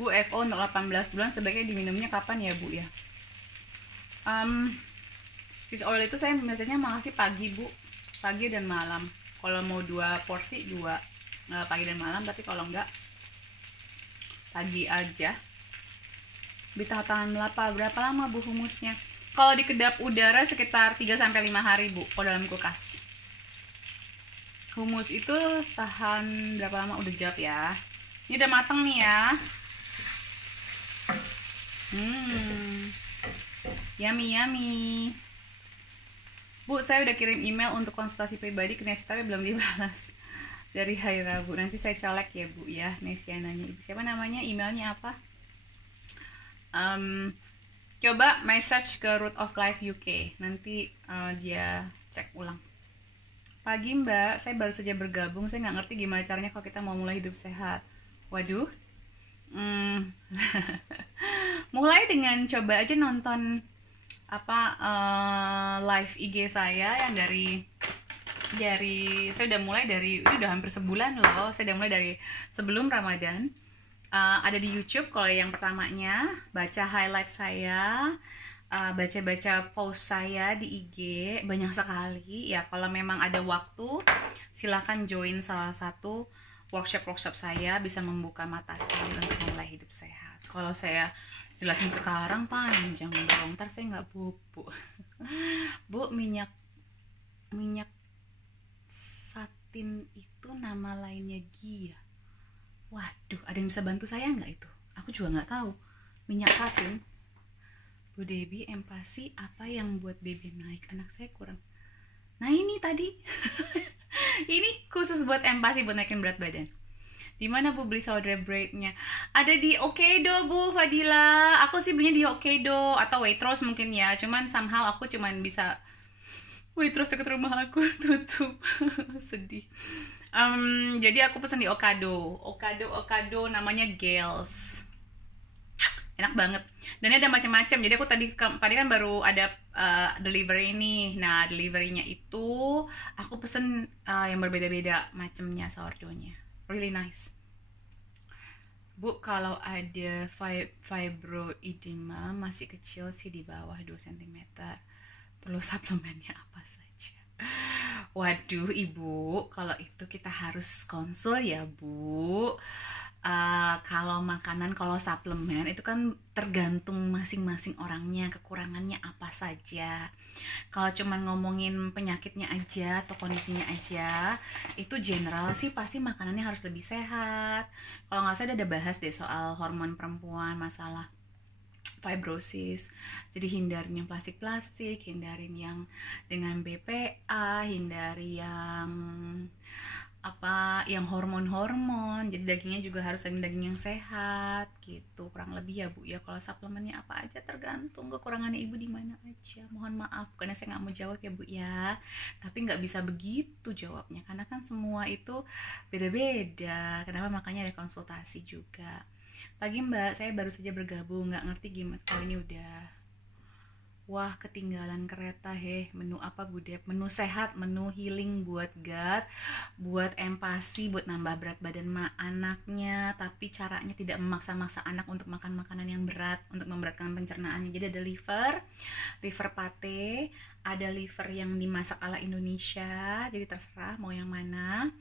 Bu, FO untuk 18 bulan sebaiknya diminumnya kapan ya, Bu ya? Fish oil itu saya biasanya mengasih pagi, Bu, pagi dan malam. Kalau mau 2 porsi 2 pagi dan malam, tapi kalau enggak pagi aja. Ditahan berapa lama, Bu, humusnya? Kalau di kedap udara sekitar 3-5 hari, Bu, kalau dalam kulkas. Humus itu tahan berapa lama? Udah jawab ya. Ini udah mateng nih ya. Yummy. Bu, saya udah kirim email untuk konsultasi pribadi ke Nesia tapi belum dibalas dari hari Rabu. Nanti saya colek ya, Bu ya. Nesia nanya, Ibu siapa namanya, emailnya apa? Coba message ke Root of Life UK. Nanti dia cek ulang. Pagi, Mbak, saya baru saja bergabung. Saya nggak ngerti gimana caranya kalau kita mau mulai hidup sehat. Waduh. Mulai dengan coba aja nonton live IG saya yang dari saya udah mulai dari udah hampir sebulan loh. Saya udah mulai dari sebelum Ramadan. Ada di YouTube kalau yang pertamanya, baca highlight saya, baca-baca post saya di IG banyak sekali ya. Kalau memang ada waktu silahkan join salah satu workshop saya bisa membuka mata sekali untuk mulai hidup sehat. Kalau saya jelasin sekarang panjang dong, ntar saya nggak Bu. Bu, minyak satin itu nama lainnya ghee ya? Waduh, ada yang bisa bantu saya nggak itu? Aku juga nggak tahu. Minyak satin. Bu Debbie, empati apa yang buat baby naik? Anak saya kurang. Nah ini tadi. Ini khusus buat empati, buat naikin berat badan. Di mana Bu beli saudara braidnya? Ada di Okedo Bu Fadila. Aku sih belinya di Okedo atau Waitrose mungkin ya. Cuman somehow aku cuman bisa Waitrose dekat rumah aku tutup. Sedih. Jadi aku pesan di Okado namanya Gales. Enak banget. Dan ini ada macam-macam. Jadi aku tadi kan baru ada delivery nih. Nah, deliverynya itu aku pesen yang berbeda-beda macamnya sourdough-nya. Really nice. Bu, kalau ada fibroedema masih kecil sih di bawah 2 cm. Perlu suplemennya apa saja? Waduh Ibu, kalau itu kita harus konsul ya Bu. Kalau makanan, kalau suplemen itu kan tergantung masing-masing orangnya, kekurangannya apa saja. Kalau cuma ngomongin penyakitnya aja atau kondisinya aja, itu general sih pasti makanannya harus lebih sehat. Kalau nggak salah ada bahas deh soal hormon perempuan, masalah fibrosis. Jadi hindarin yang plastik-plastik, hindarin yang dengan BPA, hindari yang yang hormon-hormon. Jadi dagingnya juga harus daging yang sehat gitu. Kurang lebih ya Bu ya. Kalau suplemennya apa aja tergantung kekurangannya Ibu di mana aja. Mohon maaf karena saya nggak mau jawab ya Bu ya. Tapi nggak bisa begitu jawabnya karena kan semua itu beda-beda. Kenapa makanya ada konsultasi juga. Pagi Mbak, saya baru saja bergabung, nggak ngerti gimana. Oh ini udah. Wah, ketinggalan kereta Menu apa Bu Dep? Menu sehat, menu healing buat gut, buat empati, buat nambah berat badan anaknya. Tapi caranya tidak memaksa-maksa anak untuk makan makanan yang berat, untuk memberatkan pencernaannya. Jadi ada liver pate, ada liver yang dimasak ala Indonesia. Jadi terserah mau yang mana.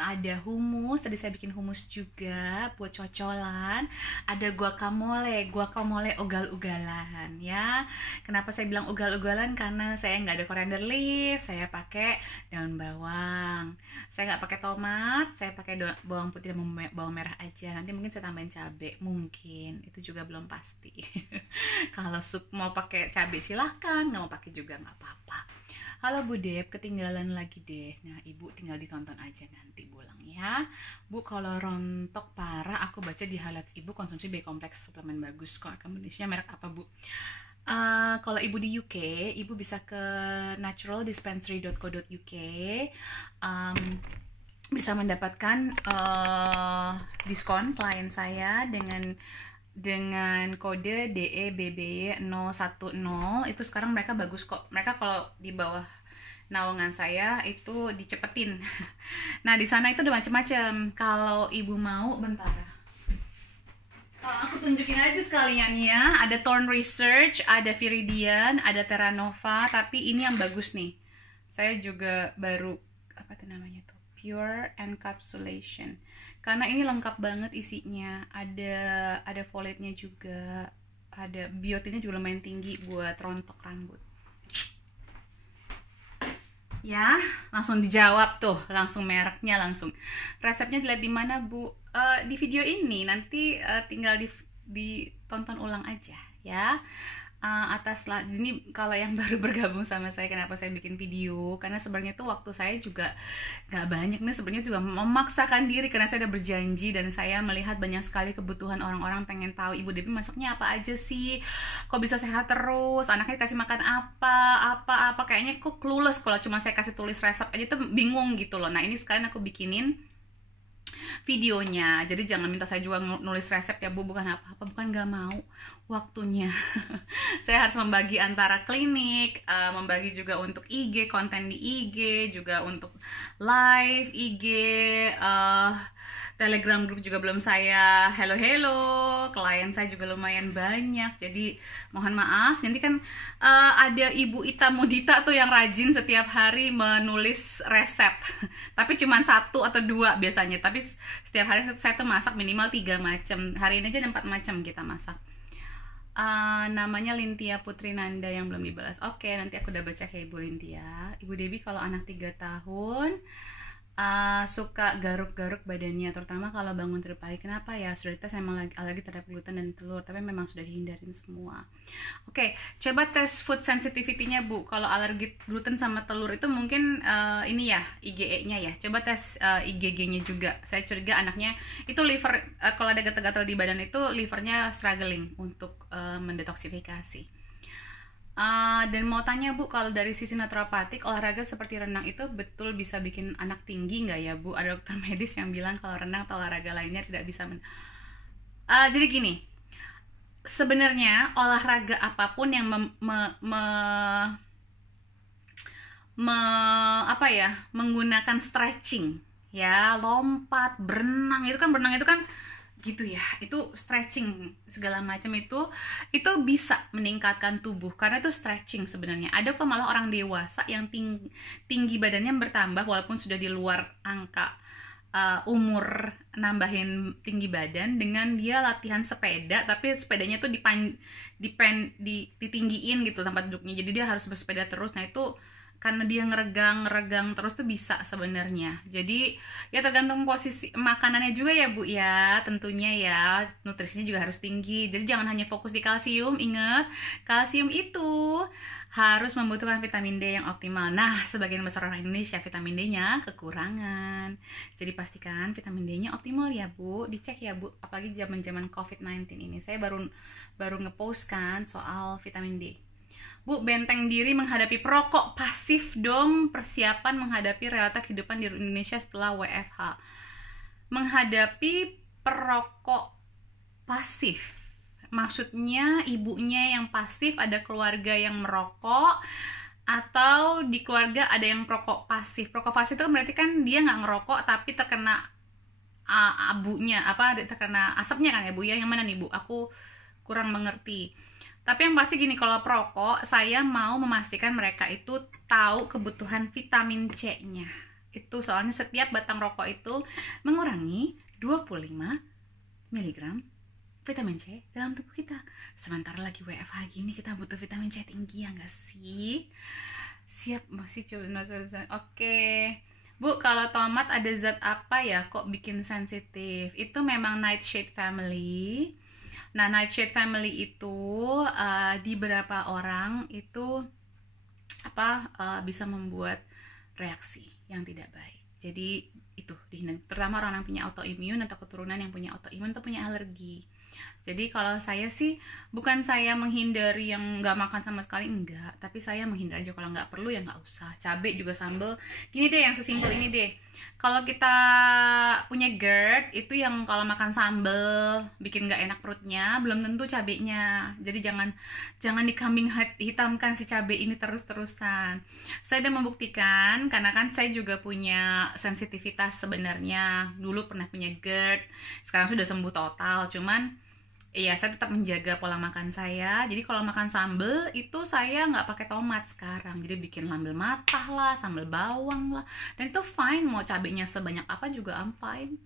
Ada hummus, tadi saya bikin hummus juga buat cocolan. Ada guacamole ugal-ugalan ya. Kenapa saya bilang ugal-ugalan? Karena saya nggak ada coriander leaf, saya pakai daun bawang. Saya nggak pakai tomat, saya pakai bawang putih dan bawang merah aja. Nanti mungkin saya tambahin cabai, mungkin itu juga belum pasti. Kalau sup mau pakai cabai silahkan, nggak mau pakai juga nggak apa-apa. Halo Bu Dep, ketinggalan lagi deh. Nah Ibu tinggal ditonton aja nanti pulang ya. Bu, kalau rontok parah, aku baca di highlights Ibu konsumsi B kompleks suplemen bagus kok. Komponennya merek apa Bu? Kalau Ibu di UK, Ibu bisa ke naturaldispensary.co.uk. Bisa mendapatkan diskon klien saya dengan kode DEBBY 010. Itu sekarang mereka bagus kok. Mereka kalau di bawah naungan saya itu dicepetin. Nah di sana itu ada macam-macam. Kalau Ibu mau, bentar. Aku tunjukin aja sekalian ya. Ada Thorne Research, ada Viridian, ada Terra Nova. Tapi ini yang bagus nih. Saya juga baru apa tuh namanya tuh? Pure Encapsulation. Karena ini lengkap banget isinya. Ada folate-nya juga. Ada biotinnya juga lumayan tinggi buat rontok rambut. Ya, langsung dijawab tuh, langsung mereknya langsung. Resepnya dilihat di mana Bu? Di video ini nanti tinggal ditonton ulang aja ya. Ini kalau yang baru bergabung sama saya, kenapa saya bikin video, karena sebenarnya tuh waktu saya juga nggak banyak nih, sebenarnya juga memaksakan diri karena saya udah berjanji dan saya melihat banyak sekali kebutuhan orang-orang pengen tahu Ibu Debbie masaknya apa aja sih, kok bisa sehat terus, anaknya dikasih makan apa, kayaknya kok clueless kalau cuma saya kasih tulis resep aja tuh bingung gitu loh. Nah ini sekalian aku bikinin videonya, jadi jangan minta saya juga nulis resep ya Bu, bukan apa-apa, bukan nggak mau, waktunya. Saya harus membagi antara klinik, membagi juga untuk IG, konten di IG, juga untuk live IG, Telegram grup juga belum saya hello, klien saya juga lumayan banyak, jadi mohon maaf. Nanti kan ada Ibu Ita Mudita tuh yang rajin setiap hari menulis resep tapi cuma 1 atau 2 biasanya, tapi setiap hari saya tuh masak minimal 3 macam. Hari ini aja ada 4 macam kita masak. Namanya Lintia Putri Nanda yang belum dibalas. Oke, nanti aku udah baca ke Ibu Lintia. Ibu Debbie, kalau anak 3 tahun suka garuk-garuk badannya, terutama kalau bangun tidur pagi. Kenapa ya? Sudah dites memang alergi terhadap gluten dan telur, tapi memang sudah dihindarin semua. Oke, coba tes food sensitivity-nya Bu. Kalau alergi gluten sama telur itu mungkin ini ya, IgE-nya ya. Coba tes IgG-nya juga. Saya curiga anaknya itu liver, kalau ada gatal-gatal di badan itu livernya struggling untuk mendetoksifikasi. Dan mau tanya Bu, kalau dari sisi naturopatik, olahraga seperti renang itu betul bisa bikin anak tinggi nggak ya Bu? Ada dokter medis yang bilang kalau renang atau olahraga lainnya tidak bisa jadi gini, sebenarnya olahraga apapun yang menggunakan stretching ya, lompat, berenang itu kan gitu ya, itu stretching segala macam itu bisa meningkatkan tubuh karena itu stretching sebenarnya. Ada kok malah orang dewasa yang tinggi badannya bertambah walaupun sudah di luar angka umur, nambahin tinggi badan dengan dia latihan sepeda, tapi sepedanya tuh ditinggiin gitu tempat duduknya, jadi dia harus bersepeda terus. Nah itu karena dia ngeregang terus tuh bisa sebenarnya. Jadi ya tergantung posisi makanannya juga ya Bu ya, tentunya ya, nutrisinya juga harus tinggi. Jadi jangan hanya fokus di kalsium. Ingat, kalsium itu harus membutuhkan vitamin D yang optimal. Nah, sebagian besar orang Indonesia vitamin D-nya kekurangan. Jadi pastikan vitamin D-nya optimal ya Bu. Dicek ya Bu, apalagi zaman-zaman COVID-19 ini. Saya baru ngepost kan soal vitamin D. Bu, benteng diri menghadapi perokok pasif dong, persiapan menghadapi realita kehidupan di Indonesia setelah WFH. Menghadapi perokok pasif, maksudnya ibunya yang pasif, ada keluarga yang merokok, atau di keluarga ada yang perokok pasif. Perokok pasif itu berarti kan dia nggak ngerokok tapi terkena abunya, terkena asapnya kan ya Bu ya? Yang mana nih Bu? Aku kurang mengerti. Tapi yang pasti gini, kalau perokok, saya mau memastikan mereka itu tahu kebutuhan vitamin C-nya. Itu soalnya setiap batang rokok itu mengurangi 25 mg vitamin C dalam tubuh kita. Sementara lagi WFH gini, kita butuh vitamin C tinggi ya nggak sih? Siap, masih coba. Oke. Bu, kalau tomat ada zat apa ya kok bikin sensitif? Itu memang nightshade family. Nah, nightshade family itu di beberapa orang itu bisa membuat reaksi yang tidak baik. Jadi itu dihindari, terutama orang yang punya autoimun atau keturunan yang punya autoimun atau punya alergi. Jadi kalau saya sih, bukan saya menghindari yang nggak makan sama sekali, enggak, tapi saya menghindari aja. Kalau nggak perlu ya nggak usah. Cabai juga, sambal, gini deh, yang sesimpel ini deh. Kalau kita punya GERD itu yang kalau makan sambal bikin nggak enak perutnya, belum tentu cabenya. Jadi jangan dikambing hitamkan si cabai ini terus-terusan. Saya udah membuktikan, karena kan saya juga punya sensitivitas sebenarnya. Dulu pernah punya GERD, sekarang sudah sembuh total. Cuman iya, saya tetap menjaga pola makan saya. Jadi kalau makan sambal itu saya nggak pakai tomat sekarang. Jadi bikin sambal matah lah, sambal bawang lah. Dan itu fine, mau cabenya sebanyak apa juga I'm fine.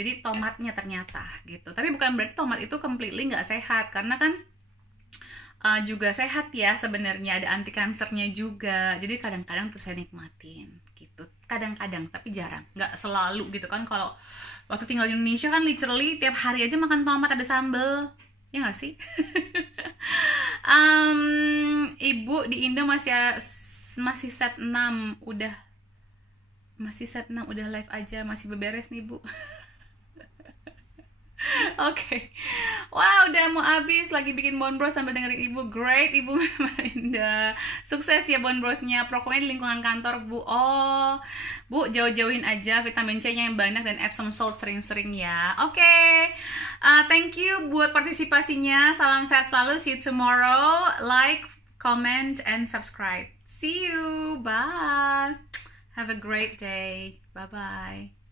Jadi tomatnya ternyata gitu. Tapi bukan berarti tomat itu completely nggak sehat. Karena kan juga sehat ya sebenarnya. Ada anti kansernya juga. Jadi kadang-kadang tuh saya nikmatin gitu. Kadang-kadang, tapi jarang. Nggak selalu gitu kan. Kalau waktu tinggal di Indonesia kan literally tiap hari aja makan tomat, ada sambal, ya nggak sih? Ibu di Indo masih set 6 udah live aja, masih beberes nih Bu. Oke. Wow, udah mau habis, lagi bikin bone broth sambil dengerin Ibu. Great, Ibu Melinda. Sukses ya bone brothnya. Pokoknya di lingkungan kantor Bu. Oh, Bu, jauh-jauhin aja vitamin C-nya yang banyak dan Epsom salt sering-sering ya. Oke. Thank you buat partisipasinya. Salam sehat selalu. See you tomorrow. Like, comment, and subscribe. See you. Bye. Have a great day. Bye-bye.